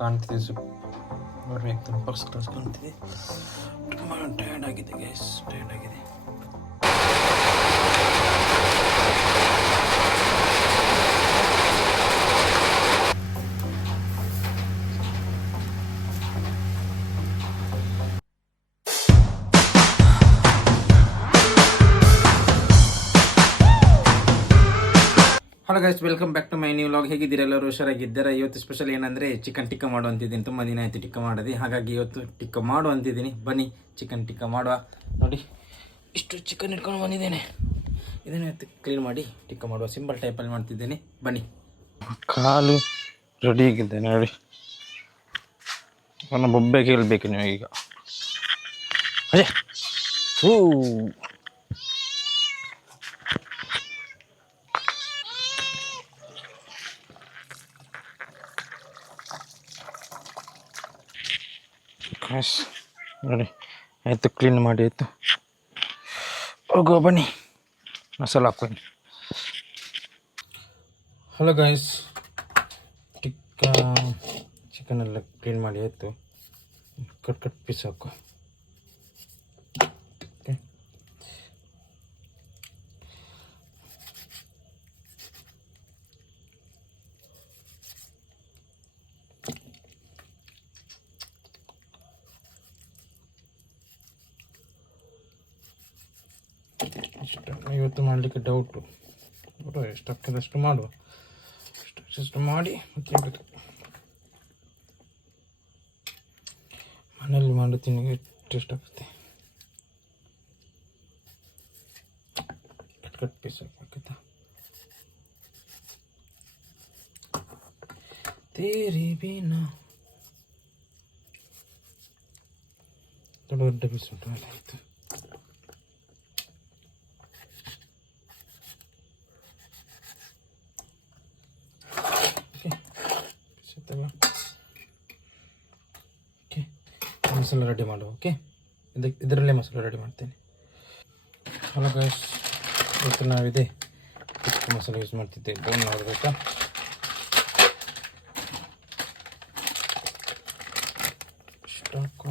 ಕಾಣ್ತಿದೆ ಬರ್ಬೇಕು first class ಕಾಣ್ತಿದೆ. ಟಯರ್ಡ್ ಆಗಿದೆ ಗೈಸ್, ಟಯರ್ಡ್ ಆಗಿದೆ. Hello guys, welcome back to my new vlog. ಹೇಗಿದ್ದೀರಾ? ಎಲ್ಲರೂ ಹುಷಾರಾಗಿದ್ದಾರೆ. ಇವತ್ತು ಸ್ಪೆಷಲ್ ಏನಂದರೆ ಚಿಕನ್ ಟಿಕ್ಕ ಮಾಡುವಂತಿದ್ದೀನಿ. ತುಂಬ ದಿನ ಆಯಿತು ಟಿಕ್ಕ ಮಾಡೋದು, ಹಾಗಾಗಿ ಇವತ್ತು ಟಿಕ್ಕ ಮಾಡುವಂತಿದ್ದೀನಿ. ಬನ್ನಿ ಚಿಕನ್ ಟಿಕ್ಕ ಮಾಡುವ. ನೋಡಿ, ಇಷ್ಟು ಚಿಕನ್ ಇಟ್ಕೊಂಡು ಬಂದಿದ್ದೇನೆ. ಇದನ್ನು ಇವತ್ತು ಕ್ಲೀನ್ ಮಾಡಿ ಟಿಕ್ಕ ಮಾಡುವ. ಸಿಂಪಲ್ ಟೈಪಲ್ಲಿ ಮಾಡ್ತಿದ್ದೇನೆ, ಬನ್ನಿ. ಕಾಲು ರೆಡಿ ಆಗಿದೆ ನೋಡಿ. ನನ್ನ ಬೊಬ್ಬೆ ಕೇಳಬೇಕು ನೀವು ಈಗ. ಅದೇ ಹೂ ನೋಡಿ ಆಯಿತು, ಕ್ಲೀನ್ ಮಾಡಿ ಆಯಿತು. ಹೋಗೋ ಬನ್ನಿ, ಮಸಾಲ ಹಾಕ್ಕೊಂಡು. ಹಲೋ ಗಾಯ್ಸ್, ಚಿಕನ್ ಎಲ್ಲ ಕ್ಲೀನ್ ಮಾಡಿ ಆಯಿತು. ಕಟ್ ಪೀಸ್ ಹಾಕು. ಇವತ್ತು ಮಾಡಲಿಕ್ಕೆ ಡೌಟು, ಎಷ್ಟು ಹಾಕಿದಷ್ಟು ಮಾಡುವ. ಎಷ್ಟು ಮಾಡಿ ಮತ್ತೆ ಮನೇಲಿ ಮಾಡುತ್ತೀನಿ, ಟೇಸ್ಟ್ ಆಗುತ್ತೆ. ಕಟ್ ಪೀಸ್ ಹಾಕುತ್ತಾ ತೇರಿ ಬೀನಾ ದೊಡ್ಡ ಪೀಸ್ ಉಂಟು. ಆಯಿತು, ಮಸಾಲ ರೆಡಿ ಮಾಡುವ. ಓಕೆ, ಇದರಲ್ಲೇ ಮಸಾಲ ರೆಡಿ ಮಾಡ್ತೇನೆ. ಹಲೋ ಗೈಸ್, ಇವತ್ತು ನಾವಿದೆ ಚಿಕ್ಕ ಮಸಾಲೆ ಯೂಸ್ ಮಾಡ್ತಿದ್ದೆ. ಬೋನ್ ಮಾಡಬೇಕಾ? ಸ್ಟಾಕು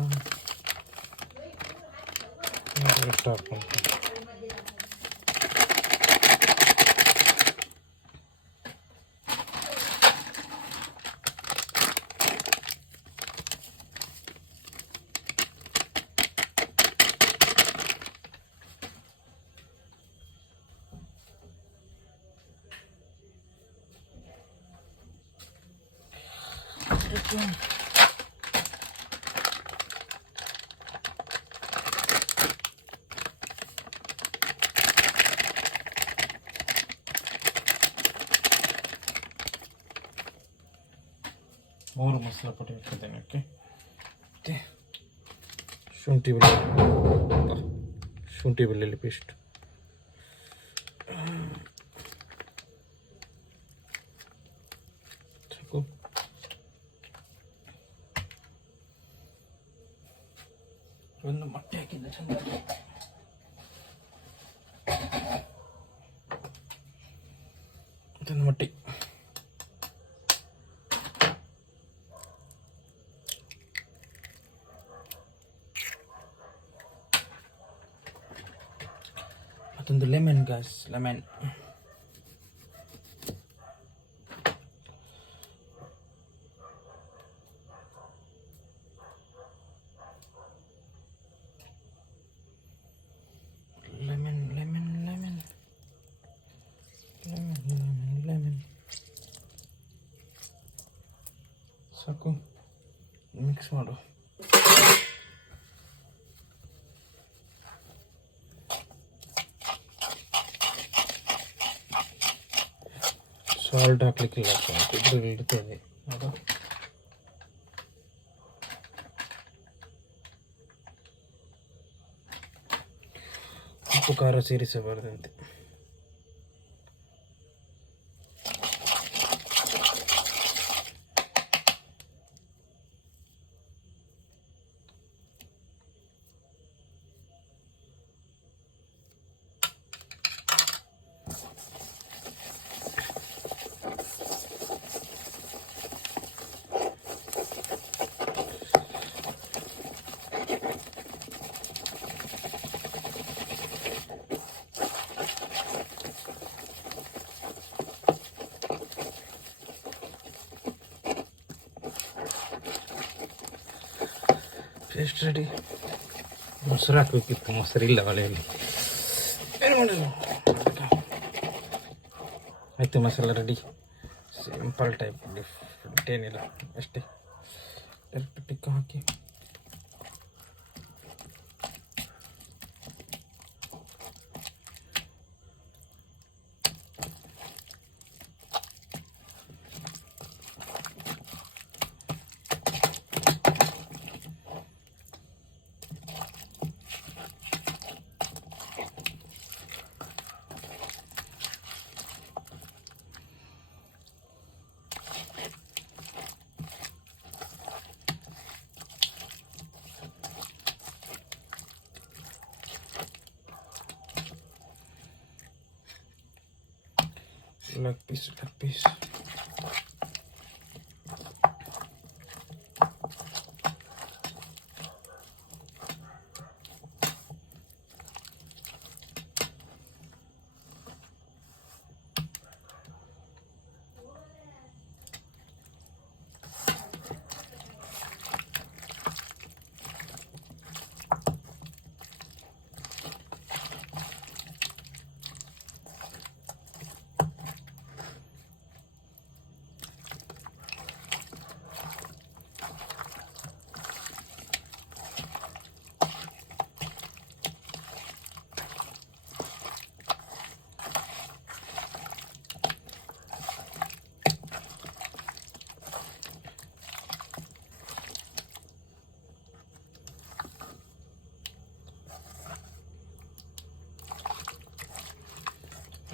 ಮೂರು ಮಸಾಲ ಪುಡಿ ಹಾಕಿದ್ದೇನೆ. ಓಕೆ, ಮತ್ತು ಶುಂಠಿ ಬೆಳ್ಳುಳ್ಳಿ ಪೇಸ್ಟ್, ಸಾಕು. ಒಂದು ಮೊಟ್ಟೆ ಹಾಕಿದ್ದೆ, ಚೆಂದ. ಮತ್ತೊಂದು ಮೊಟ್ಟೆ. ಮತ್ತೊಂದು ಲೆಮನ್ ಗಾಯ್ಸ್, ಲೆಮನ್. ಸಾಕು, ಮಿಕ್ಸ್ ಮಾಡು. ಸಾಲ್ಟ್ ಹಾಕ್ಲಿಕ್ಕಿಲ್ಲ, ಇದ್ರಲ್ಲಿ ಇಡ್ತೇವೆ. ಹೌದಾ? ಉಪ್ಪು ಖಾರ ಸೇರಿಸಬಾರದಂತೆ. Paste ready. ಮೊಸರು ಹಾಕಬೇಕಿತ್ತು, ಮೊಸರು ಇಲ್ಲ ಒಲೆಯಲ್ಲಿ. ಏನು ಮಾಡೋದು? ಆಯಿತು, masala ready. Simple type, different ಏನಿಲ್ಲ, ಅಷ್ಟೇ. ಡೈರೆಕ್ಟ್ ಟಿಕ್ಕ ಹಾಕಿ leg piece.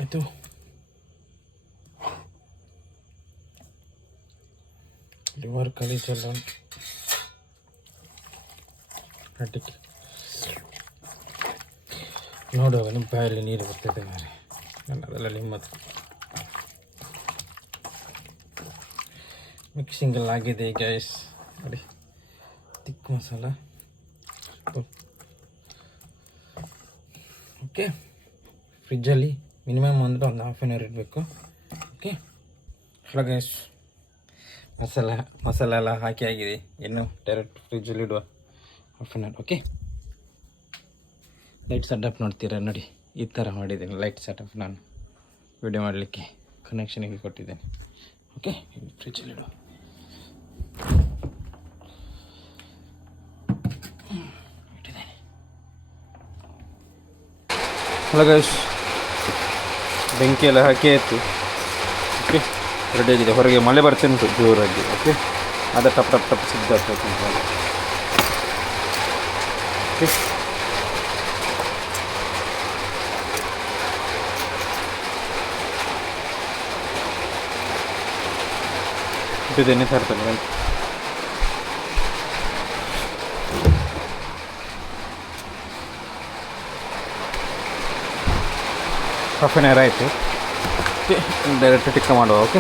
ಆಯಿತು. ಲಿವರ್ ಕಲಿಚಲ್ಲ ಅಡಿಕೆ ನೋಡುವಾಗ ನಿಮ್ಮ ಬಾಯಲ್ಲಿ ನೀರು ಬರ್ತದೆ ಮಾರೆ. ಅದೆಲ್ಲ ನಿಮ್ಮದು ಮಿಕ್ಸಿಂಗ್ ಎಲ್ಲ ಆಗಿದೆ ಗ್ಯಾಸ್ ನೋಡಿ. ತಿಕ್ಕ ಮಸಾಲ ಓಕೆ. ಫ್ರಿಜ್ಜಲ್ಲಿ ಮಿನಿಮಮ್ ಅಂದರೆ ಒಂದು ಹಾಫ್ ಆನ್ ಅವರ್ ಇಡಬೇಕು. ಓಕೆ. ಹಲೋ ಗೈಸ್, ಮಸಾಲ ಎಲ್ಲ ಹಾಕಿ ಆಗಿದೆ. ಇನ್ನು ಡೈರೆಕ್ಟ್ ಫ್ರಿಜ್ಜಲ್ಲಿ ಇಡುವ half an hour. Okay. Light setup ನೋಡ್ತೀರಾ ನೋಡಿ, ಈ ಥರ ಮಾಡಿದ್ದೀನಿ ಲೈಟ್ ಸೆಟಪ್. ನಾನು ವಿಡಿಯೋ ಮಾಡಲಿಕ್ಕೆ ಕನೆಕ್ಷನಿಗೆ ಕೊಟ್ಟಿದ್ದೇನೆ. ಓಕೆ, ಫ್ರಿಜ್ಜಲ್ಲಿ ಇಡುವ. ಹಲೋ ಗೈಸ್, ಬೆಂಕಿ ಎಲ್ಲ ಹಾಕಿ ಆಯಿತು. ಓಕೆ, ರೆಡಿ ಆಗಿದೆ. ಹೊರಗೆ ಮಳೆ ಬರ್ತುಂಟು ಜೋರಾಗಿ. ಓಕೆ, ಅದು ಟಪ್ ಟಪ್ ಟಪ್ ಸಿದ್ಧ ಆಗ್ತದೆ. ಓಕೆ, ಇಟ್ಟಿದ್ದೇನೆ ತರ್ತಾನೆ. ಹಾಫ್ ಆನ್ ಅವರ್ ಆಯಿತು. ಓಕೆ, ಡೈರೆಕ್ಟ್ ಟಿಕ್ಕ ಮಾಡುವ. ಓಕೆ,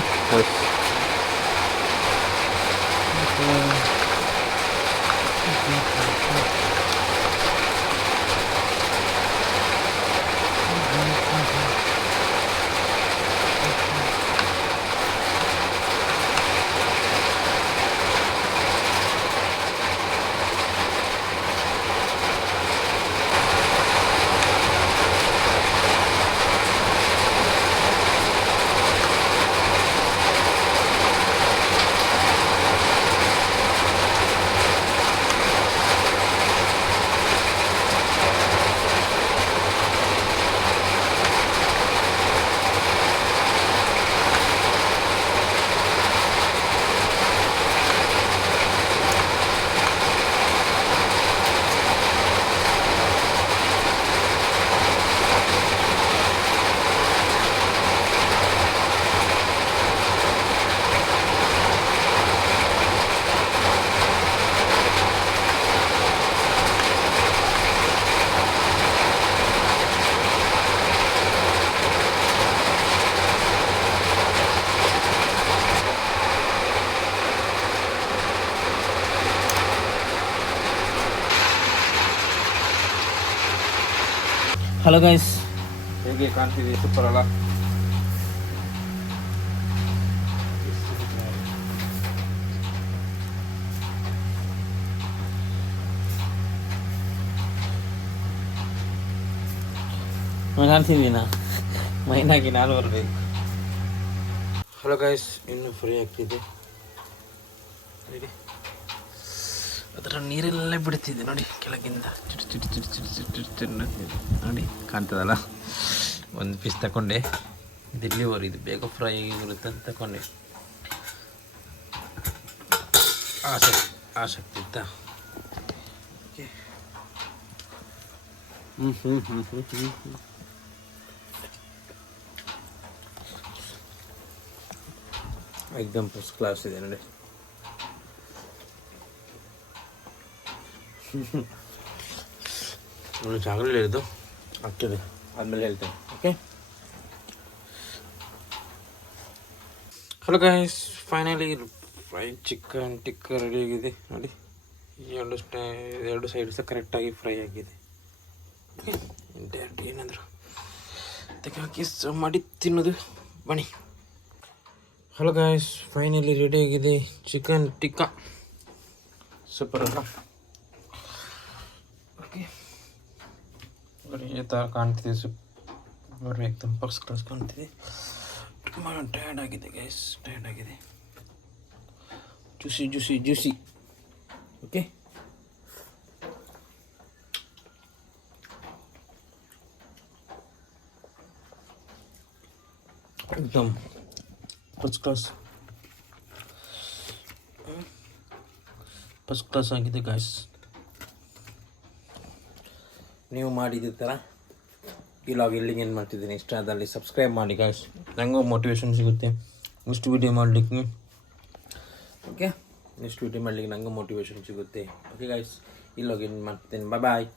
ಹಲೋ ಗೈಸ್, ಹೇಗೆ ಕಾಣ್ತಿದೆ? ಸೂಪರ್ ಅಲ್ಲ? ಕಾಣ್ತಿದ್ದೀನ ಮೈನಾಗಿ ನಾನು ಬರಬೇಕು. ಹಲೋ ಗೈಸ್, ಇನ್ನೂ ಫ್ರೀ ಆಗ್ತಿದೆ ನೋಡಿ. ಅದರ ನೀರೆಲ್ಲ ಬಿಡ್ತಿದೆ ನೋಡಿ ಕೆಳಗಿಂದ ಚಿಟ್ ಚಿಟ್ ಚಿಟ್ ಚಿಟ್ ಚಿಟ್ ಚಿಟ್ ಚಿಟ್ ನೋಡಿ ಕಾಣ್ತದಲ್ಲ. ಒಂದು ಪೀಸ್ ತಗೊಂಡೆ, ದಿಲ್ಲಿವರೆಗೆ ಇದು ಬೇಗ ಫ್ರೈ ಆಗಿರುತ್ತೆ ಅಂತ ತಗೊಂಡೆ. ಆಸಕ್ತಿ ಇತ್ತಾ? ಓಕೆ. ಎಕ್ದಮ್ ಫಸ್ಟ್ ಕ್ಲಾಸ್ ಇದೆ ನೋಡಿ. ನಾನು ಚಾಗಲಿ ಹೇಳಿದ್ದು ಆಗ್ತದೆ, ಆದಮೇಲೆ ಹೇಳ್ತೇನೆ. Okay. Hello guys, finally fried chicken tikka ready ಆಗಿದೆ ನೋಡಿ. ಎರಡು ಸೈಡ್ ಸಹ ಕರೆಕ್ಟಾಗಿ ಫ್ರೈ ಆಗಿದೆ. ಡೈರೆಕ್ಟ್ ಏನಂದ್ರು ಅದಕ್ಕೆ ಹಾಕಿ ಮಾಡಿ ತಿನ್ನೋದು ಬನ್ನಿ. ಹಲೋ ಗೈಸ್, ಫೈನಲಿ ರೆಡಿ ಆಗಿದೆ ಚಿಕನ್ ಟಿಕ್ಕ. ಸೂಪರ್ ಅಲ್ಲ? ಓಕೆ ನೋಡಿ, ಈ ಥರ ಕಾಣ್ತಿದೆ. ಸೂಪರ್ ಏಕ್ದಮ್ ಫಸ್ಟ್ ಕ್ಲಾಸ್ ಕಾಣ್ತಿದೆ. ತುಂಬ ಟಯರ್ಡ್ ಆಗಿದೆ ಗೈಸ್, ಟಯರ್ಡ್ ಆಗಿದೆ. Juicy juicy juicy. ಓಕೆ. एकदम ಫಸ್ಟ್ ಕ್ಲಾಸ್ ಆಗಿದೆ ಗಾಯ್ಸ್. ನೀವು ಮಾಡಿದ ಥರ ಈ ಲಾಗ್ ಇಲ್ಲಿಗೆ ಏನು ಮಾಡ್ತಿದ್ದೀನಿ, ಇಷ್ಟ ಆದಲ್ಲಿ ಸಬ್ಸ್ಕ್ರೈಬ್ ಮಾಡಿ ಗಾಯ್ಸ್. ನನಗೂ ಮೋಟಿವೇಶನ್ ಸಿಗುತ್ತೆ ನೆಕ್ಸ್ಟ್ ವೀಡಿಯೋ ಮಾಡಲಿಕ್ಕೆ. ಓಕೆ, ನೆಕ್ಸ್ಟ್ ವೀಡಿಯೋ ಮಾಡಲಿಕ್ಕೆ ನನಗೂ ಮೋಟಿವೇಶನ್ ಸಿಗುತ್ತೆ. ಓಕೆ ಗಾಯ್ಸ್, ಈ ಲಾಗ್ ಏನು ಮಾಡ್ತೀನಿ. ಬಾಯ್ ಬಾಯ್.